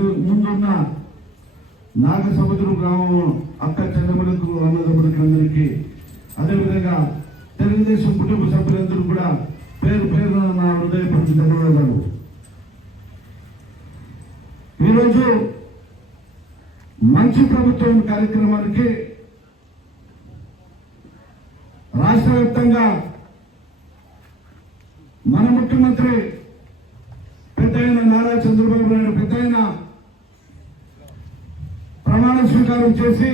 ముందు ముందున్న నాగ సముద్రం గ్రామం అక్క చెల్లెములకు అన్నదమ్ములకు అందరికీ అదేవిధంగా తెలుగుదేశం కుటుంబ సభ్యులందరూ కూడా పేరు పేరు నా హృదయపూర్వక ధన్యవాదాలు. ఈరోజు మంచి ప్రభుత్వం కార్యక్రమానికి రాష్ట్ర వ్యాప్తంగా మన ముఖ్యమంత్రి పెద్ద నారా చంద్రబాబు నాయుడు పెద్ద ప్రమాణ స్వీకారం చేసి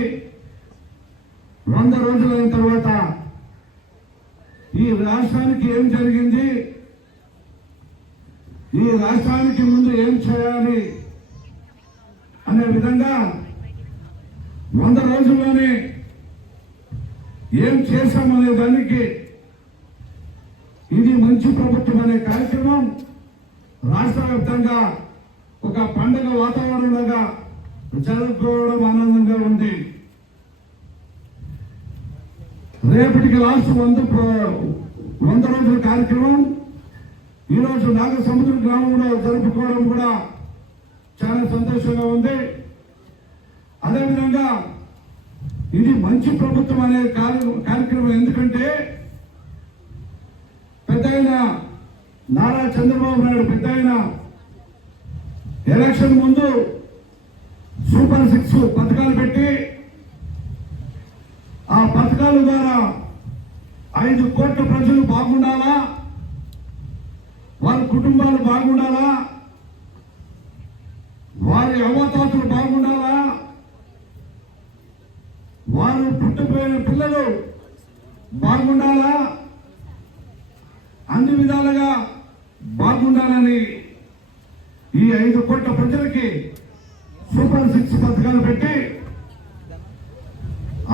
వంద రోజులైన తర్వాత ఈ రాష్ట్రానికి ఏం జరిగింది? ఈ రాష్ట్రానికి ముందు ఏం చేయాలి అనే విధంగా వంద రోజుల్లోనే ఏం చేశామనే దానికి ఇది మంచి ప్రభుత్వం అనే కార్యక్రమం రాష్ట్ర వ్యాప్తంగా ఒక పండుగ వాతావరణంగా జరుపుకోవడం ఆనందంగా ఉంది. రేపటికి లాస్ట్ వంద వంద రోజుల కార్యక్రమం. ఈరోజు నాగసముద్ర గ్రామంలో జరుపుకోవడం కూడా చాలా సంతోషంగా ఉంది. అదేవిధంగా ఇది మంచి ప్రభుత్వం అనే కార్య- కార్యక్రమం ఎందుకంటే పెద్ద నారా చంద్రబాబు నాయుడు పెద్ద ఎలక్షన్ ముందు సూపర్ సిక్స్ పథకాలు పెట్టి ఆ పథకాల ద్వారా ఐదు కోట్ల ప్రజలు బాగుండాలా? వారి కుటుంబాలు బాగుండాలా? వారి అవ్వతాతలు బాగుండాలా? వారు పుట్టిపోయిన పిల్లలు బాగుండాలా? అన్ని విధాలుగా బాగుండాలని ఈ ఐదు కోట్ల ప్రజలకి సూపర్ సిక్స్ పథకాలు పెట్టి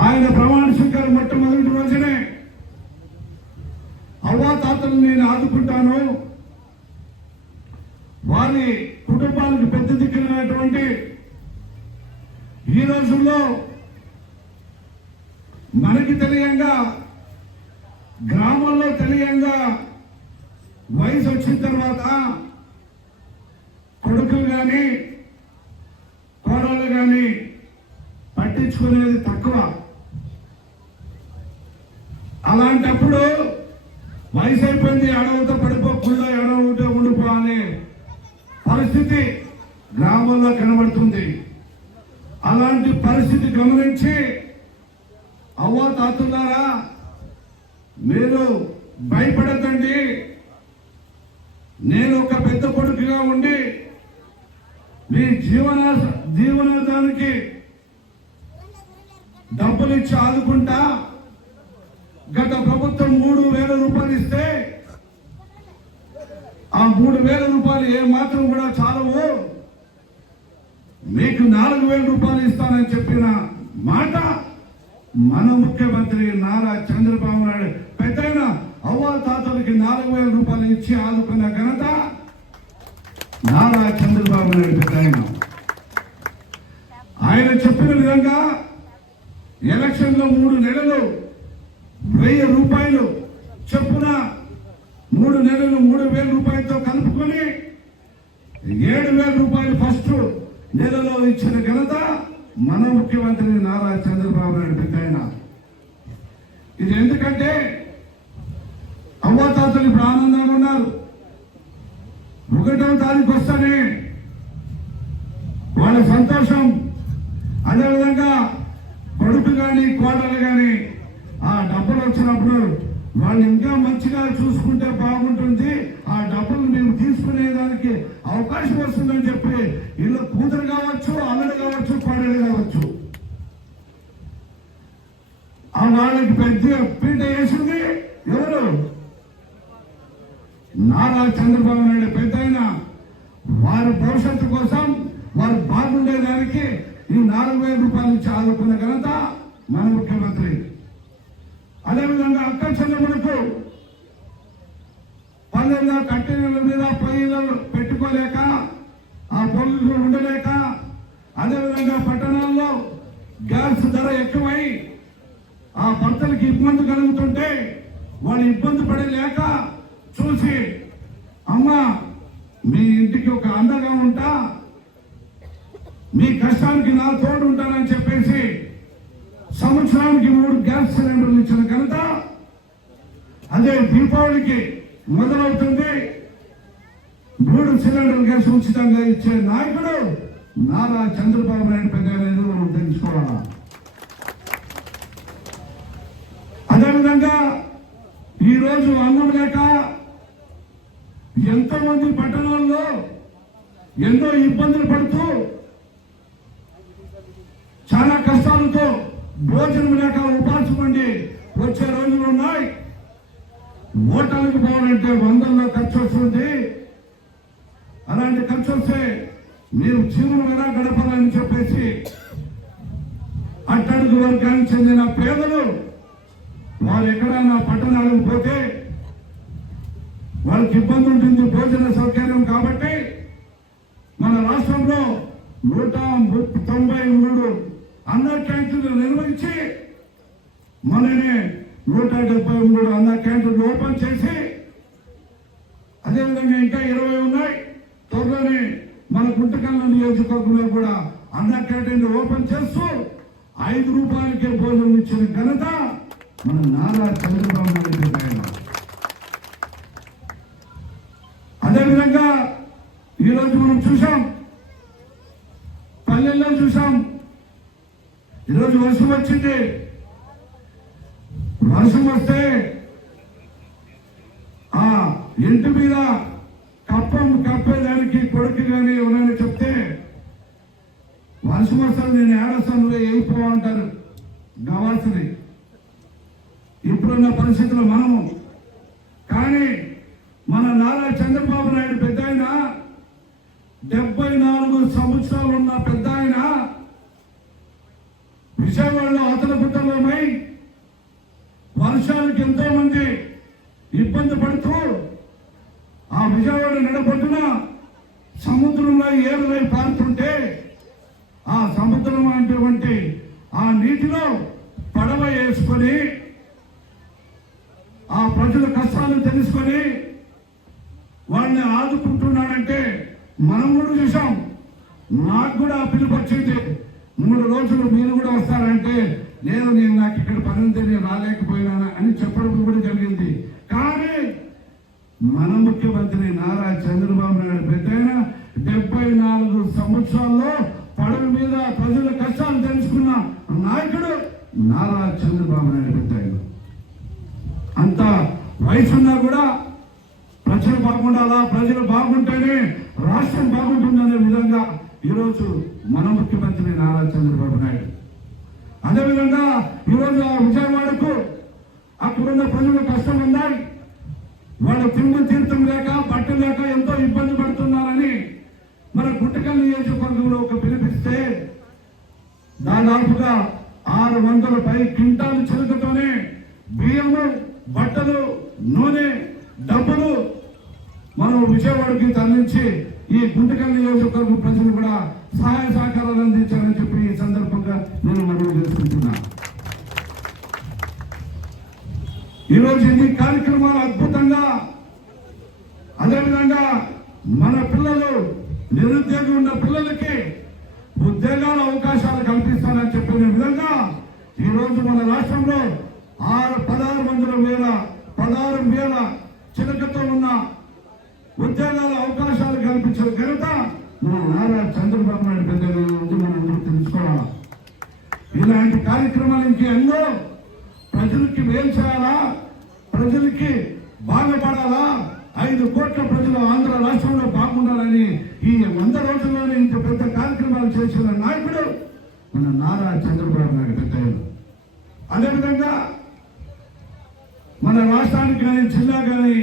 ఆయన ప్రమాణ స్వీకారం మొట్టమొదటి రోజునే అవ్వాతాతలు నేను ఆదుకుంటాను. వారి కుటుంబాలకు పెద్ద దిక్కునటువంటి ఈ రోజుల్లో మనకి తెలియంగా గ్రామంలో తెలియంగా వయసు వచ్చిన తర్వాత కొడుకులు కానీ కానీ పట్టించుకునేది తక్కువ. అలాంటప్పుడు వయసు అయిపోయింది అడవుతో పడిపోకుండా ఎడవుతో ఉండిపో అనే పరిస్థితి గ్రామంలో కనబడుతుంది. అలాంటి పరిస్థితి గమనించి అవ్వ తాతున్నారా మీరు భయపడద్దండి నేను ఒక పెద్ద కొడుకుగా ఉండి మీ జీవన జీవనాధానికి డబ్బులు ఇచ్చి ఆదుకుంటా? గత ప్రభుత్వం మూడు వేల రూపాయలు ఇస్తే ఆ మూడు వేల రూపాయలు ఏ మాత్రం కూడా చాలవు. మీకు నాలుగు వేల రూపాయలు ఇస్తానని చెప్పిన మాట మన ముఖ్యమంత్రి నారా చంద్రబాబు నాయుడు. పెద్దయిన అవ్వ తాతలకి నాలుగు వేల రూపాయలు ఇచ్చి ఆదుకున్న ఘనత నారా చంద్రబాబు నాయుడు పెద్ద ఆయన. చెప్పిన విధంగా ఎలక్షన్లో మూడు నెలలు వెయ్యి రూపాయలు చొప్పున మూడు నెలలు మూడు వేల రూపాయలతో కలుపుకొని ఏడు వేల రూపాయలు ఫస్ట్ నెలలో ఇచ్చిన ఘనత మన ముఖ్యమంత్రి నారా చంద్రబాబు నాయుడు పెద్ద ఆయన. ఇది ఎందుకంటే అవ్వతాతలు ఇప్పుడు ఆనందంగా ఉన్నారు. ఒకటో తారీఖు వస్తానే. వాళ్ళ సంతోషం అదేవిధంగా కొడుకు కానీ కోడలు కానీ ఆ డబ్బులు వచ్చినప్పుడు వాళ్ళు ఇంకా మంచిగా చూసుకుంటే బాగుంటుంది. ఆ డబ్బులు మేము తీసుకునేదానికి అవకాశం వస్తుందని చెప్పి ఇల్లు కూతురు కావచ్చు అల్లుడు కావచ్చు కోడలు కావచ్చు. ఆ వాళ్ళకి పెద్ద పీట వేసింది ఎవరు? నారా చంద్రబాబు నాయుడు పెద్ద వారి భవిష్యత్తు కోసం వారు బాగుండేదానికి ఈ నాలుగు వేల రూపాయలు ఇచ్చి ఆదుకున్న ఘనత మన ముఖ్యమంత్రి. అదేవిధంగా అక్క చెల్లెములకు పల్లెల్లో కట్టెల మీద పొయ్యిలు పెట్టుకోలేక ఆ పొల్లు ఉండలేక అదేవిధంగా పట్టణాల్లో గ్యాస్ ధర ఎక్కువై ఆ భర్తలకు ఇబ్బంది కలుగుతుంటే వాళ్ళు ఇబ్బంది పడలేక చూసి అమ్మ మీ ఇంటికి ఒక అండగా ఉంటా. మీ కష్టానికి నా తోడు ఉంటానని చెప్పేసి సంవత్సరానికి మూడు గ్యాస్ సిలిండర్లు ఇచ్చిన ఘనత అదే దీపావళికి మొదలవుతుంది. మూడు సిలిండర్ గ్యాస్ ఉచితంగా ఇచ్చే నాయకుడు నారా చంద్రబాబు నాయుడు పెద్ద అనేది మనం తెలుసుకోవాలా? అదేవిధంగా ఈరోజు అన్నం లేక ఎంతో మంది పట్టణాల్లో ఎన్నో ఇబ్బందులు పడుతూ చాలా కష్టాలతో భోజనం లేక ఉపాసమండి వచ్చే రోజులు ఉన్నాయి. ఓటాలకు పోవాలంటే వందల్లో ఖర్చు వస్తుంది. అలాంటి ఖర్చు వస్తే మీరు జీవనం ఎలా గడపాలని చెప్పేసి అట్టడుగు వర్గానికి చెందిన పేదలు వారు ఎక్కడైనా పట్టణాలకు పోతే వాళ్ళకి ఇబ్బంది ఉంటుంది భోజన సౌకర్యం కాబట్టి మన రాష్ట్రంలో నూట తొంభై మూడు అన్న క్యాంటీన్లు నిర్వహించి మననే నూట డెబ్బై మూడు అన్న క్యాంటీన్లు ఓపెన్ చేసి అదేవిధంగా ఇంకా ఇరవై ఉన్నాయి. త్వరలోనే మన గుంటకల్ల నియోజకవర్గంలో కూడా అన్న క్యాంటీన్లు ఓపెన్ చేస్తూ ఐదు రూపాయలకే భోజనం ఇచ్చిన ఘనత మన నారా చంద్రబాబు నాయుడు అదేవిధంగా ఈరోజు మనం చూసాం పల్లెల్లో చూసాం ఈరోజు వర్షం వచ్చింది. వర్షం వస్తే ఆ ఇంటి మీద కప్పం కప్పేదానికి కొడుకు కానీ ఎవరైనా చెప్తే వర్షం వస్తుంది నేను ఏడస్తాను వెళ్ళిపో అంటారు కావాల్సింది ఇప్పుడున్న పరిస్థితుల్లో మనము కానీ మన నారా చంద్రబాబు నాయుడు పెద్ద ఆయన డెబ్బై నాలుగు సంవత్సరాలు ఉన్న పెద్ద ఆయన విజయవాడలో అతల గుట్టలోమై వర్షానికి ఎంతో మంది ఇబ్బంది పడుతూ ఆ విజయవాడ నడపొట్టున సముద్రంలో ఏరులై పారుతుంటే ఆ సముద్రం అనేటువంటి ఆ నీటిలో పడవ వేసుకొని ఆ ప్రజల కష్టాలను తెలుసుకొని వాళ్ళని ఆదుకుంటున్నాడంటే మనం కూడా చూసాం నాకు కూడా ఆ పిలుపు వచ్చింది. మూడు రోజులు మీరు కూడా వస్తారంటే లేదు నేను నాకు ఇక్కడ పని తెలియ నేను రాలేకపోయినా అని చెప్పడం కూడా జరిగింది. కానీ మన ముఖ్యమంత్రి నారా చంద్రబాబు నాయుడు పెద్దయిన డెబ్బై నాలుగు సంవత్సరాల్లో పడవ మీద ప్రజల కష్టాలు తెలుసుకున్న నాయకుడు నారా చంద్రబాబు నాయుడు పెద్దయిన అంత వయసున్నా కూడా ప్రజలు బాగుండాలా? ప్రజలు బాగుంటేనే రాష్ట్రం బాగుంటుందనే విధంగా ఈరోజు మన ముఖ్యమంత్రి నారా చంద్రబాబు నాయుడు. అదేవిధంగా ఈరోజు ఆ విజయవాడకు అక్కడున్న ప్రజలు కష్టం ఉన్నాయి వాళ్ళు తిండి తీర్థం లేక బట్టలు లేక ఎంతో ఇబ్బంది పడుతున్నారని మన గుట్టకల్ నియోజకవర్గంలో ఒక పిలిపిస్తే దాదాపుగా ఆరు వందల పై క్వింటాలు చిలుకతోనే బియ్యము బట్టలు నూనె డబ్బులు మనం విజయవాడకి తరలించి ఈ గుంటకల్ నియోజకవర్గ ప్రజలు కూడా సహాయ సహకారాలు అందించాలని చెప్పి ఈ సందర్భంగా నేను మనవి చేసుకుంటున్నా. ఈరోజు ఈ కార్యక్రమాలు అద్భుతంగా అదేవిధంగా మన పిల్లలు నిరుద్యోగం ఉన్న పిల్లలకి ఉద్యోగాల అవకాశాలు కల్పిస్తానని చెప్పిన విధంగా ఈ రోజు మన రాష్ట్రంలో వేల పదహారు వేల చిలకతో ఉన్న ఉద్యోగాల అవకాశాలు కల్పించిన ఘనత మన నారా చంద్రబాబు నాయుడు పెద్ద నుంచి మనం అందరూ తెలుసుకోవాలి. ఇలాంటి కార్యక్రమాలు ఇంకే ఎన్నో ప్రజలకి మేలు చేయాలా? ప్రజలకి బాధపడాలా? ఐదు కోట్ల ప్రజలు ఆంధ్ర రాష్ట్రంలో బాగుండాలని ఈ వంద రోజుల్లోనే ఇంత పెద్ద కార్యక్రమాలు చేసిన నాయకుడు మన నారా చంద్రబాబు నాయుడు పెద్ద అదేవిధంగా మన రాష్ట్రానికి కానీ జిల్లా కానీ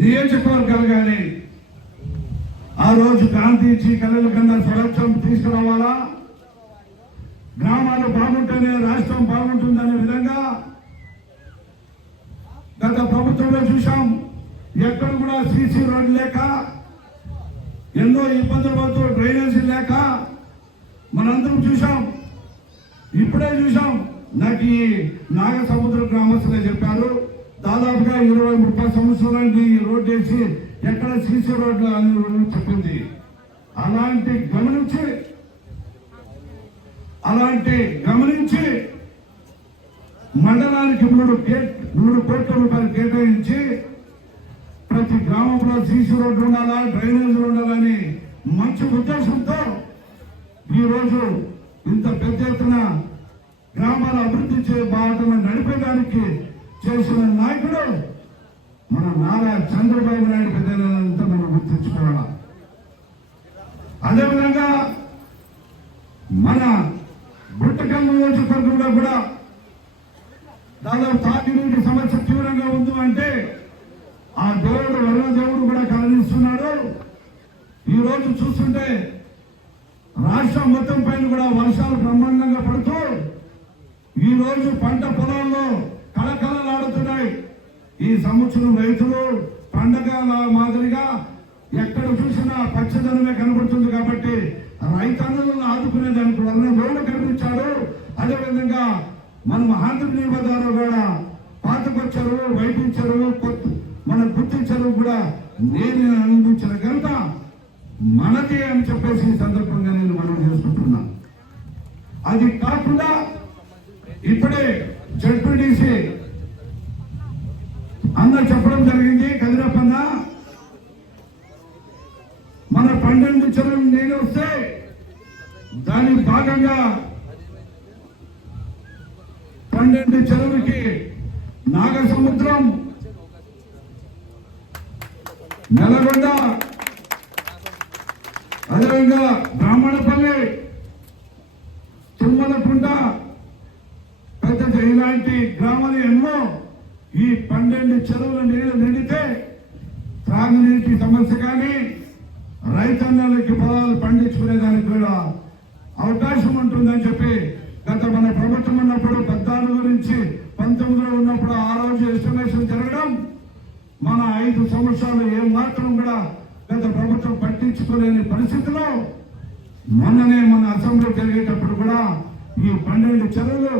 నియోజకవర్గాలు కానీ ఆ రోజు గాంధీజీ కళలు కన్నా స్వరాజ్యం తీసుకురావాలా? గ్రామాలు బాగుంటేనే రాష్ట్రం బాగుంటుందనే విధంగా గత ప్రభుత్వంలో చూశాం. ఎక్కడ కూడా సీసీ రోడ్ లేక ఎన్నో ఇబ్బందులు పడుతూ డ్రైనేజీ లేక మనందరం చూశాం. ఇప్పుడే చూసాం నాకు ఈ నాగ సముద్ర గ్రామస్తులే చెప్పారు. దాదాపుగా ఇరవై ముప్పై సంవత్సరాలకి ఈ రోడ్డు వేసి ఎక్కడ సీసీ రోడ్లు అని చెప్పింది. అలాంటి గమనించి అలాంటి గమనించి మండలానికి మూడు గేట్ మూడు కోట్ల రూపాయలు కేటాయించి ప్రతి గ్రామంలో సీసీ రోడ్డు ఉండాలా డ్రైనేజీలు ఉండాలని మంచి ఉద్దేశంతో ఈ రోజు ఇంత పెద్ద ఎత్తున గ్రామాల అభివృద్ధి చే బాటను నడిపేదానికి చేసిన నాయకుడు మన నారా చంద్రబాబు నాయుడు పెద్దలంతా మనం గుర్తించుకోవాలా అదేవిధంగా మన బుట్టకల్ నియోజకవర్గంలో కూడా దాదాపు తాగినీటి సమస్య తీవ్రంగా ఉంది అంటే ఆ దేవుడు వరుణ దేవుడు కూడా కలనిస్తున్నాడు ఈ రోజు చూస్తుంటే రాష్ట్రం మొత్తం పైన కూడా వర్షాలు బ్రహ్మాండంగా పడుతూ ఈ రోజు పంట పొలాల్లో కళకళలాడుతున్నాయి. ఈ సంవత్సరం రైతులు పండగ మాదిరిగా ఎక్కడ చూసినా పచ్చదనమే కనబడుతుంది కాబట్టి రైతన్నులను ఆదుకునే దానికి వలన లోన్ కనిపించాడు అదేవిధంగా మన మహాంధ్ర నిబంధనలు కూడా పాతకొచ్చారు వైపించారు కొత్త మన గుర్తించరు కూడా నేను అనుభవించిన ఘనత మనది అని చెప్పేసి ఈ సందర్భంగా నేను మనం చేసుకుంటున్నాను. అది కాకుండా ఇప్పుడే జడ్పీటీసీ అందరు చెప్పడం జరిగింది కదిరప్పన్న మన పన్నెండు చెరువులు నేను వస్తే దానికి భాగంగా పన్నెండు చెరువులకి నాగసముద్రం నల్గొండ అదేవిధంగా గ్రామాలు ఎన్నో. ఈ పన్నెండు చెరువుల నీళ్ళు నిండితే త్రాగునీటి సమస్య కానీ రైతన్నలకి పొలాలు పండించుకునేదానికి కూడా అవకాశం ఉంటుందని చెప్పి గత మన ప్రభుత్వం ఉన్నప్పుడు పద్నాలుగు నుంచి పంతొమ్మిదిలో ఉన్నప్పుడు ఆ రోజు ఎస్టిమేషన్ జరగడం మన ఐదు సంవత్సరాలు ఏం మాత్రం కూడా గత ప్రభుత్వం పట్టించుకోలేని పరిస్థితిలో మొన్ననే మన అసెంబ్లీ జరిగేటప్పుడు కూడా ఈ పన్నెండు చెరువులు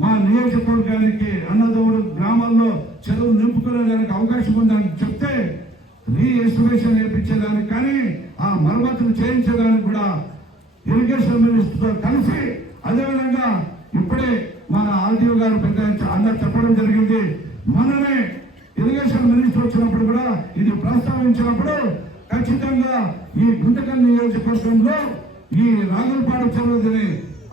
మా నియోజకవర్గానికి అన్నదమ్ముడు గ్రామాల్లో చెరువు నింపుకునేదానికి అవకాశం ఉందని చెప్తే రీ ఎస్టిమేషన్ వేయించేదానికి కానీ ఆ మరమ్మతులు చేయించేదానికి కూడా ఇరిగేషన్ మినిస్టర్తో కలిసి అదేవిధంగా ఇప్పుడే మన ఆర్టీఓ గారు పెద్ద అందరు చెప్పడం జరిగింది. మననే ఇరిగేషన్ మినిస్టర్ వచ్చినప్పుడు కూడా ఇది ప్రస్తావించినప్పుడు ఖచ్చితంగా ఈ గుంటకల్ నియోజకవర్గంలో ఈ రాగులపాడు చెరువుని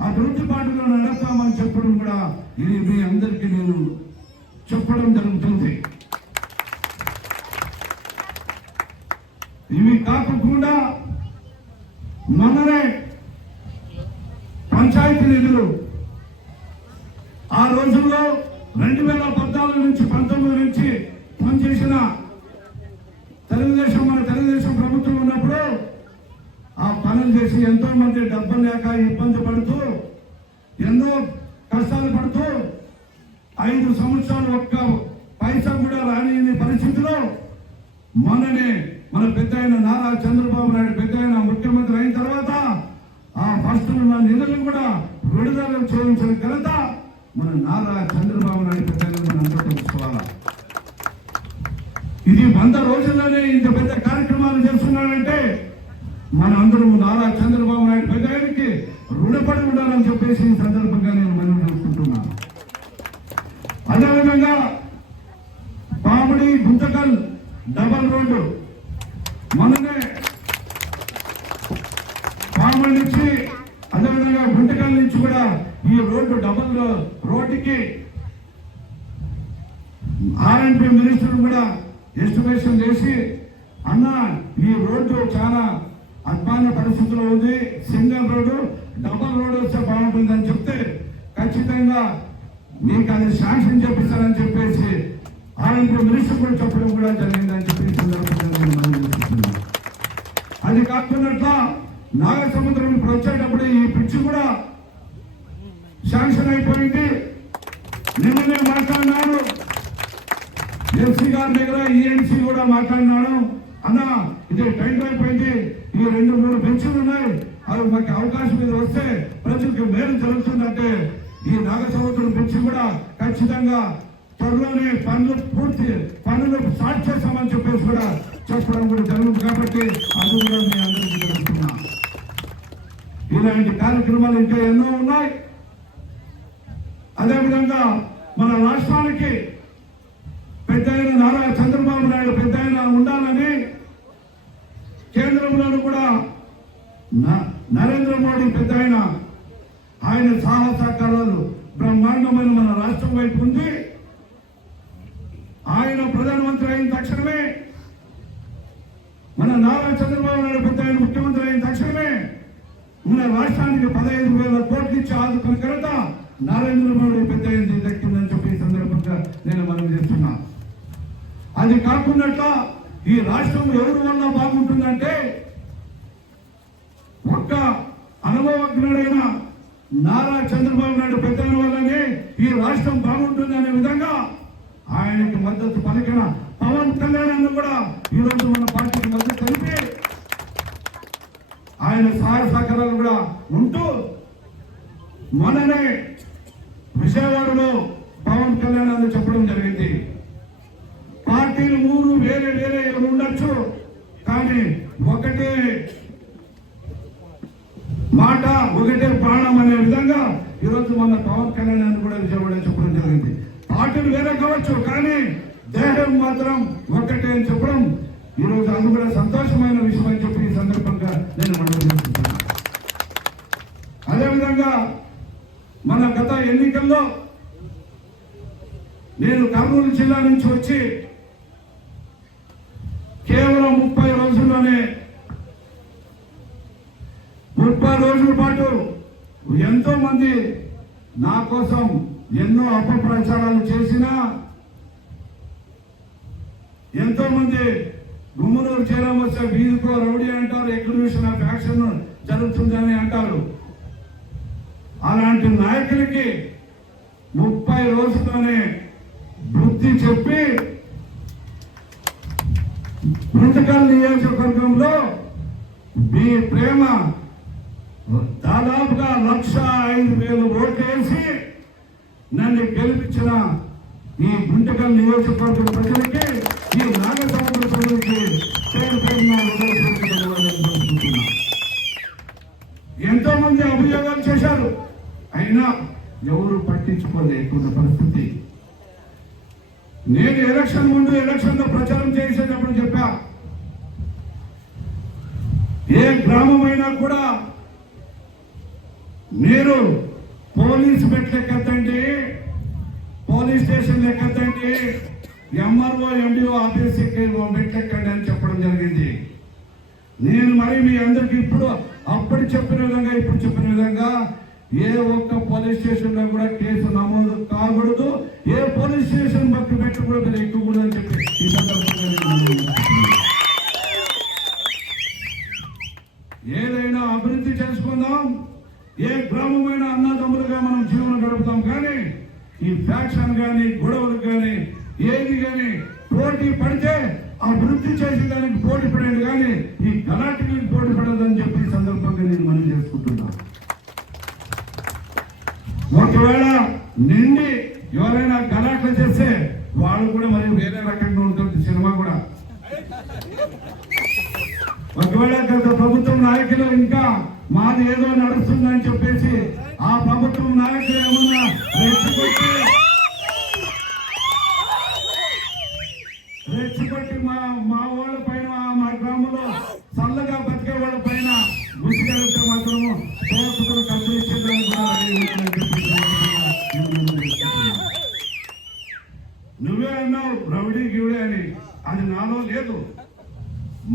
ఆ పాటలో నడతామని చెప్పడం కూడా ఇది మీ అందరికీ నేను చెప్పడం జరుగుతుంది. ఇవి కాకుండా మొన్ననే పంచాయతీ నిధులు. ఆ రోజుల్లో రెండు వేల పద్నాలుగు నుంచి పంతొమ్మిది నుంచి పనిచేసిన తెలుగుదేశం మన తెలుగుదేశం ప్రభుత్వం ఉన్నప్పుడు ఆ పనులు చేసి ఎంతో మంది డబ్బు లేక ఇబ్బంది పడుతూ ఎన్నో కష్టాలు పడుతూ ఐదు సంవత్సరాలు ఒక్క పైసా కూడా రాని పరిస్థితిలో మొన్ననే మన పెద్ద ఆయన నారా చంద్రబాబు నాయుడు పెద్ద ఆయన ముఖ్యమంత్రి అయిన తర్వాత ఆ ఫస్ట్ ఉన్న నిధులను కూడా విడుదల చేయించిన ఘనత మన నారా చంద్రబాబు నాయుడు పెద్ద ఆయన మనం తెలుసుకోవాలా ఇది వంద రోజుల్లోనే ఇంత పెద్ద కార్యక్రమాలు చేస్తున్నాడంటే మన అందరం నారా చంద్రబాబు నాయుడు ప్రజానికి రుణపడి ఉండాలని చెప్పేసి ఈ సందర్భంగా నేను మనం చేసుకుంటున్నాను అదేవిధంగా పామిడి గుంతకల్ డబల్ రోడ్డు మననే పామిడి నుంచి అదేవిధంగా గుంతకల్ నుంచి కూడా ఈ రోడ్డు డబల్ రోడ్డుకి ఆర్ఎండ్పి మినిస్టర్ కూడా ఎస్టిమేషన్ చేసి అన్న ఈ రోడ్డు చాలా అద్భుతమైన పరిస్థితిలో ఉంది. సింగల్ రోడ్డు డబల్ రోడ్ వస్తే బాగుంటుందని చెప్తే ఖచ్చితంగా మీకు అది శాంక్షన్ చేపిస్తారని చెప్పేసి ఆర్ఎంపీ మినిస్టర్ కూడా చెప్పడం కూడా జరిగిందని చెప్పి అది కాకున్నట్ల నాగసముద్రం ఇప్పుడు వచ్చేటప్పుడు ఈ పిచ్చి కూడా శాంక్షన్ అయిపోయింది. నిన్ననే మాట్లాడినాను ఎల్సీ గారి దగ్గర ఈఎన్సీ కూడా మాట్లాడినాను. అన్న ఇది టైం అయిపోయింది. ఈ రెండు మూడు బెంచ్లు ఉన్నాయి. అవి మాకు అవకాశం మీద వస్తే ప్రజలకు మేలు జరుగుతుందంటే ఈ నాగసముద్రం బెంచ్ కూడా ఖచ్చితంగా త్వరలోనే పనులు పూర్తి పనులు స్టార్ట్ చేస్తామని చెప్పేసి కూడా చెప్పడం కూడా జరుగుతుంది కాబట్టి అది కూడా మీ అందరికీ ఇలాంటి కార్యక్రమాలు ఇంకా ఎన్నో ఉన్నాయి. అదేవిధంగా మన రాష్ట్రానికి పెద్ద అయిన నారా చంద్రబాబు నాయుడు పెద్ద అయిన ఉండాలని కేంద్రంలోనూ కూడా న- నరేంద్ర మోడీ పెద్ద ఆయన. ఆయన సాహసకారాలు బ్రహ్మాండమైన మన రాష్ట్రం వైపు ఉంది. ఆయన ప్రధానమంత్రి అయిన తక్షణమే మన నారా చంద్రబాబు నాయుడు పెద్ద ఆయన ముఖ్యమంత్రి అయిన తక్షణమే మన రాష్ట్రానికి పదహైదు వేల కోట్లు ఇచ్చి ఆదుకున్న ఘనత నరేంద్ర మోడీ పెద్ద ఆయన దక్కిందని చెప్పి ఈ సందర్భంగా నేను మనం చేస్తున్నా. అది కాకుండా ఈ రాష్ట్రం ఎవరి వల్ల బాగుంటుందంటే ఒక్క అనుభవజ్ఞుడైన నారా చంద్రబాబు నాయుడు పెద్దల వల్లనే ఈ రాష్ట్రం బాగుంటుంది అనే విధంగా ఆయనకి మద్దతు పలికిన పవన్ కళ్యాణ్ కూడా ఈ రోజు మన పార్టీకి మద్దతు తెలిపి ఆయన సహాయ సహకారాలు కూడా ఉంటూ మొన్ననే విజయవాడలో పవన్ కళ్యాణ్ అని చెప్పడం జరిగింది. పార్టీలు మూడు వేరే వేరే ఉండొచ్చు కానీ ఒకటే మాట ఒకటే ప్రాణం అనే విధంగా ఈరోజు మన పవన్ కళ్యాణ్ కూడా విజయవాడ చెప్పడం జరిగింది. పార్టీలు వేరే కావచ్చు కానీ దేహం మాత్రం ఒక్కటే అని చెప్పడం ఈరోజు అది కూడా సంతోషమైన విషయం అని చెప్పి ఈ సందర్భంగా నేను మనం చేస్తున్నాను. అదేవిధంగా మన గత ఎన్నికల్లో నేను కర్నూలు జిల్లా నుంచి వచ్చి కేవలం ముప్పై రోజుల్లోనే ముప్పై రోజుల పాటు ఎంతో మంది నా కోసం ఎన్నో అపప్రచారాలు చేసినా ఎంతో మంది గుమ్మనూరు చేరం వస్తే వీధికో రౌడీ అంటారు ఎగ్జిబిషన్ ఆఫ్ యాక్షన్ జరుగుతుందని అంటారు. అలాంటి నాయకులకి ముప్పై రోజుల్లోనే బుద్ధి చెప్పు గుంతకల్ నియోజకవర్గంలో మీ ప్రేమ దాదాపుగా లక్ష ఐదు వేలు ఓట్లేసి నన్ను గెలిపించిన ఈ గుంటకల్ నియోజకవర్గ ప్రజలకి ఈ నాగసముద్ర ప్రజలకి పేరు పేరున ఎంతో మంది అభియోగాలు చేశారు. అయినా ఎవరు పట్టించుకోలేకున్న పరిస్థితి. నేను ఎలక్షన్ ముందు ఎలక్షన్లో ప్రచారం చేసే చెప్పా ఏ గ్రామమైనా కూడా మీరు పోలీస్ మెట్ లెక్కండి పోలీస్ స్టేషన్ లెక్కండి ఎంఆర్ఓ ఎండిఓ ఆఫీస్ మెట్ లెక్కండి అని చెప్పడం జరిగింది. నేను మరి మీ అందరికి ఇప్పుడు అప్పుడు చెప్పిన విధంగా ఇప్పుడు చెప్పిన విధంగా ఏ ఒక్క పోలీస్ స్టేషన్లో కూడా కేసు నమోదు కాకూడదు ఏ పోలీస్ స్టేషన్ బట్టి పెట్టి కూడా అని చెప్పి ఈ సందర్భంగా నేను మనవి చేస్తున్నాను. ఏదైనా తెలుసుకుందాం. చేసుకుందాం ఏ గ్రామమైన అన్నదమ్ములుగా మనం జీవనం గడుపుతాం కానీ ఈ ఫ్యాక్షన్ కానీ గొడవలు కానీ ఏది కానీ పోటీ పడితే అభివృద్ధి చేసే దానికి పోటీ పడేది కానీ ఈ గలాటికి పోటీ పడదని చెప్పి సందర్భంగా నేను మనం చేసుకుంటున్నా. ఒకవేళ నిండి ఎవరైనా గలాట్లు చేస్తే వాళ్ళు కూడా మరి వేరే రకంగా ఉంటుంది సినిమా కూడా. ఒకవేళ గత ప్రభుత్వం నాయకులు ఇంకా మాది ఏదో నడుస్తుందని చెప్పేసి ఆ ప్రభుత్వం నాయకులు ఏమన్నా రెచ్చిపెట్టి రెచ్చిపెట్టి మా మా వాళ్ళ పైన మా గ్రామంలో చల్లగా బతికే వాళ్ళ పైన గుర్తుకెళ్తే మాత్రము దోషకులు నువ్వే అన్నావు రౌడీ గివుడే అని అది నాలో లేదు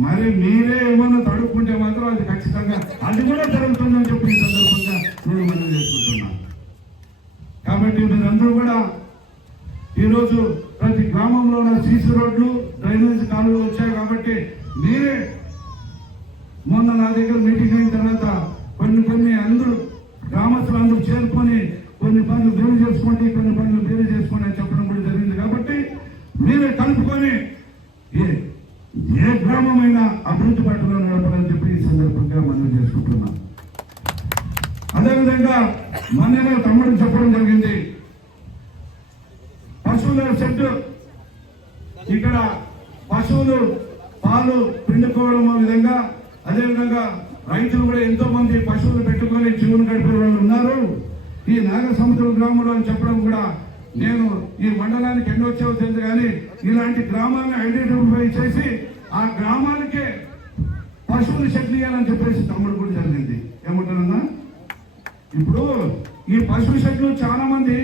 మరి మీరే ఏమన్నా తడుపుకుంటే మాత్రం అది అది కూడా జరుగుతుందని చెప్పి ఈ సందర్భంగా నేను మనం చేసుకుంటున్నా. కాబట్టి మీరందరూ కూడా ఈరోజు ప్రతి గ్రామంలో ఉన్న సీసీ రోడ్లు డ్రైనేజ్ కాలువలు వచ్చాయి కాబట్టి మీరే మొన్న నా దగ్గర మీటింగ్ అయిన తర్వాత కొన్ని కొన్ని అందరూ గ్రామస్తులు అందరూ చేరుకొని కొన్ని పనులు మీరు చేసుకోండి కొన్ని పనులు మీరు చేసుకోండి అని చెప్పడం కూడా జరిగింది కాబట్టి మీరే కలుపుకొని ఏ ఏ గ్రామమైనా అభివృద్ధి పట్టులో నడపాలని చెప్పి ఈ సందర్భంగా మనం చేసుకుంటున్నాం అదేవిధంగా మొన్ననే తమ్ముడు చెప్పడం జరిగింది పశువుల షెడ్ ఇక్కడ పశువులు పాలు పిండుకోవడం విధంగా అదేవిధంగా రైతులు కూడా ఎంతో మంది పశువులు పెట్టుకొని జీవన గడిపే వాళ్ళు ఉన్నారు ఈ నాగసముద్రం గ్రామంలో అని చెప్పడం కూడా నేను ఈ మండలానికి ఎన్నో వచ్చావో తెలుసు కానీ ఇలాంటి గ్రామాలను ఐడెంటిఫై చేసి ఆ గ్రామానికే పశువులు షెడ్ ఇవ్వాలని చెప్పేసి తమ్ముడు కూడా జరిగింది. ఏమంటారన్నా? ఇప్పుడు ఈ పశువు షెడ్లు చాలా మంది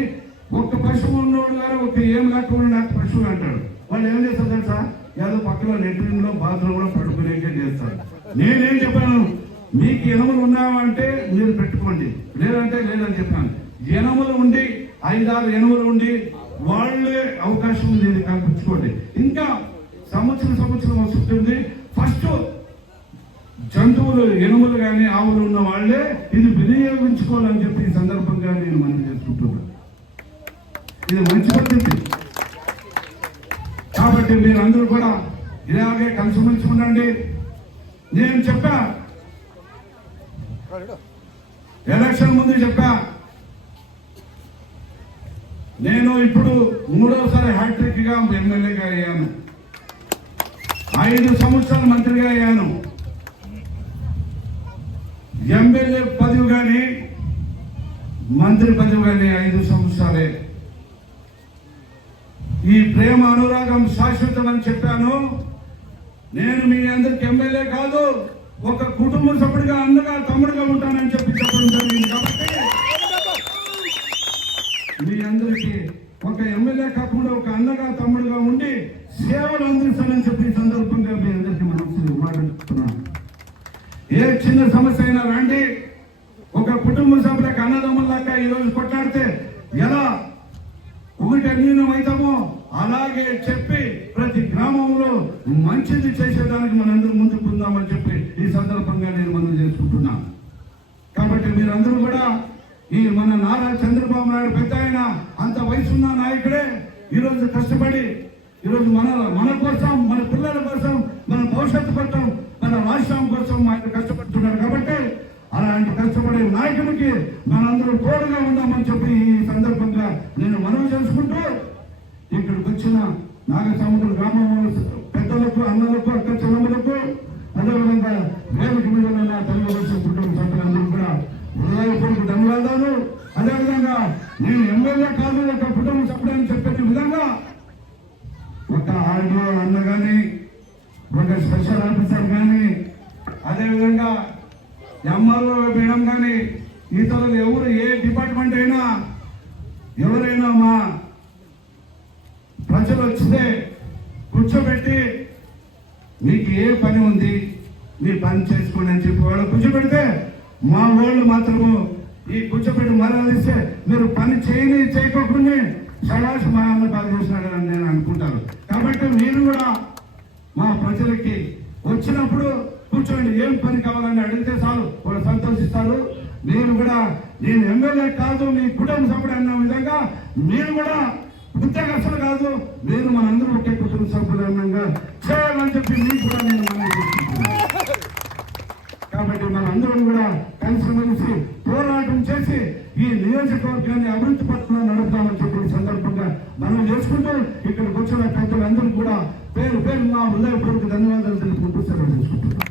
ఒక్క పశువు ఉన్నోడు గారు ఒక ఏం లేకుండా నాకు పశువులు అంటాడు. వాళ్ళు ఏం చేస్తారు తెలుసా? ఏదో పక్కన లెట్రిన్లో బాత్రూమ్ కూడా పడుకునేకే చేస్తారు. నేనేం చెప్పాను? మీకు ఎనములు ఉన్నామంటే మీరు పెట్టుకోండి. లేదంటే లేదని చెప్పాను. ఎనములు ఉండి ఐదారు ఎనములు ఉండి వాళ్ళే అవకాశం లేదు కల్పించుకోండి ఇంకా సంవత్సరం సంవత్సరం వస్తుంది ఫస్ట్ జంతువులు ఎనుములు కానీ ఆవులు ఉన్న వాళ్ళే ఇది వినియోగించుకోవాలని చెప్పి ఈ సందర్భంగా నేను మనం చేసుకుంటున్నాను ఇది మంచి పద్ధతి. కాబట్టి అందరూ కూడా ఇలాగే కలిసిమెలిసి ఉండండి. నేను చెప్పా. ఎలక్షన్ ముందు చెప్పా. నేను ఇప్పుడు మూడోసారి హ్యాట్రిక్గా ఎమ్మెల్యేగా అయ్యాను. ఐదు సంవత్సరాలు మంత్రిగా అయ్యాను. ఎమ్మెల్యే పదవి కానీ మంత్రి పదవి కానీ ఐదు సంవత్సరాలే. ఈ ప్రేమ అనురాగం శాశ్వతం అని చెప్పాను. నేను మీ అందరికి ఎమ్మెల్యే కాదు ఒక కుటుంబ సభ్యుడిగా అన్నగా తమ్ముడుగా ఉంటానని చెప్పి చెప్పడం జరిగింది. కాబట్టి మీ అందరికీ ఒక ఎమ్మెల్యే కాకుండా ఒక అన్నగా తమ్ముడుగా ఉండి సేవలు అందిస్తానని చెప్పి ఈ సందర్భంగా మీ అందరికీ మనసు మాట్లాడుతున్నాను ఏ చిన్న సమస్య అయినా రండి. ఒక కుటుంబ సభ్యులకు అన్నదమ్ములాగా ఈ రోజు కొట్లాడితే ఎలా ఒకటి అన్యూనం అవుతామో అలాగే చెప్పి ప్రతి గ్రామంలో మంచిది చేసేదానికి మనందరూ అందరూ ముందుకుందామని చెప్పి ఈ సందర్భంగా నేను మనం చేసుకుంటున్నాను. కాబట్టి మీరందరూ కూడా ఈ మన నారా చంద్రబాబు నాయుడు పెద్ద ఆయన అంత వయసున్న నాయకుడే ఈరోజు కష్టపడి ఈరోజు మన మన కోసం మన పిల్లల కోసం మన భవిష్యత్తు కోసం మన రాష్ట్రం కోసం ఆయన కష్టపడుతున్నారు కాబట్టి అలాంటి కష్టపడే నాయకుడికి మనందరూ తోడుగా ఉందామని చెప్పి ఈ సందర్భంగా నేను మనవి చేసుకుంటూ ఇక్కడికి వచ్చిన నాగసముద్ర గ్రామంలో పెద్దలకు అన్నలకు అక్క చెల్లెములకు అదేవిధంగా వేదిక మీద ఉన్న తెలుగుదేశం కుటుంబ సభ్యులందరూ కూడా హృదయపూర్వక ధన్యవాదాలు అదేవిధంగా నేను ఎమ్మెల్యే కాదు ఒక కుటుంబ సభ్యుడు అని చెప్పే విధంగా ఒక ఆర్డీఓ అన్న కానీ ఒక స్పెషల్ ఆఫీసర్ కానీ అదేవిధంగా ఎంఆర్ఓ మేడం కానీ ఇతరులు ఎవరు ఏ డిపార్ట్మెంట్ అయినా ఎవరైనా మా ప్రజలు వచ్చితే కూర్చోబెట్టి మీకు ఏ పని ఉంది మీ పని చేసుకోండి అని చెప్పి వాళ్ళు కూర్చోబెడితే మా వాళ్ళు మాత్రము ఈ కూర్చోబెట్టి మరణిస్తే మీరు పని చేయని చేయకోకుండా సడాష్ మా బాగా బాగా అని నేను అనుకుంటాను. కాబట్టి మీరు కూడా మా ప్రజలకి వచ్చినప్పుడు కూర్చోండి ఏం పని కావాలని అడిగితే చాలు. వాళ్ళు సంతోషిస్తారు. నేను కూడా నేను ఎమ్మెల్యే కాదు మీ కుటుంబ సభ్యుడు అన్న విధంగా మీరు కూడా ఉద్యోగస్తులు కాదు. నేను మనందరూ ఒకే కుటుంబ సభ్యులు అన్నంగా చేయాలని చెప్పి మీకు కూడా నేను మనం కాబట్టి మనందరం కూడా కలిసిమెలిసి పోరాటం చేసి ఈ నియోజకవర్గాన్ని అభివృద్ధి పత్రంలో నడుపుతామని చెప్పిన సందర్భంగా మనం చేసుకుంటూ ఇక్కడికి వచ్చిన పెద్దలందరూ కూడా పేరు పేరు మా హృదయపూర్వక ధన్యవాదాలు తెలుపుకుంటూ సెలవు తీసుకుంటున్నాం